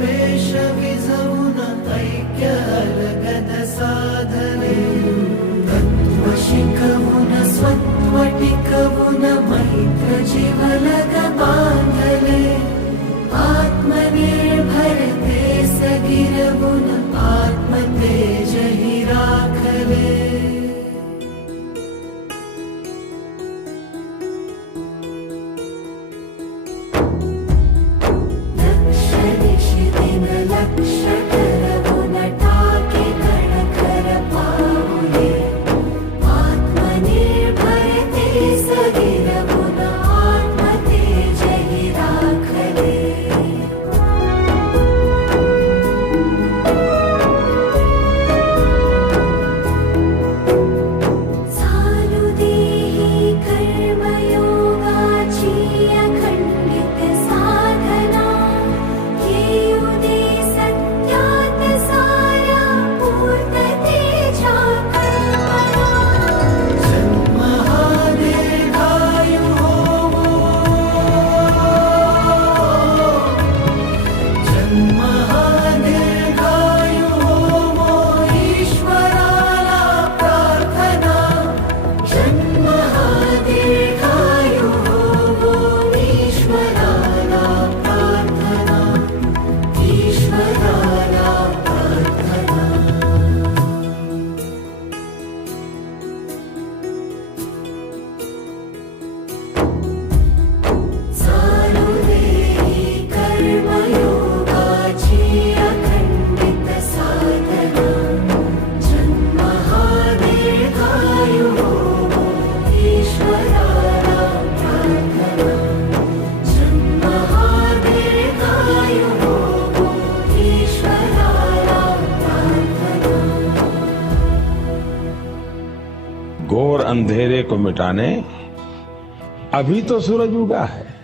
ದ್ವೇಷವಿಸೌನ ತೈಕ್ಯಲಗದ ಸಾಧನೆ ತತ್ವಶಿಖವುನ ಸ್ವತ್ವಟಿಕವುನ घोर अंधेरे को मिटाने अभी तो सूरज उगा है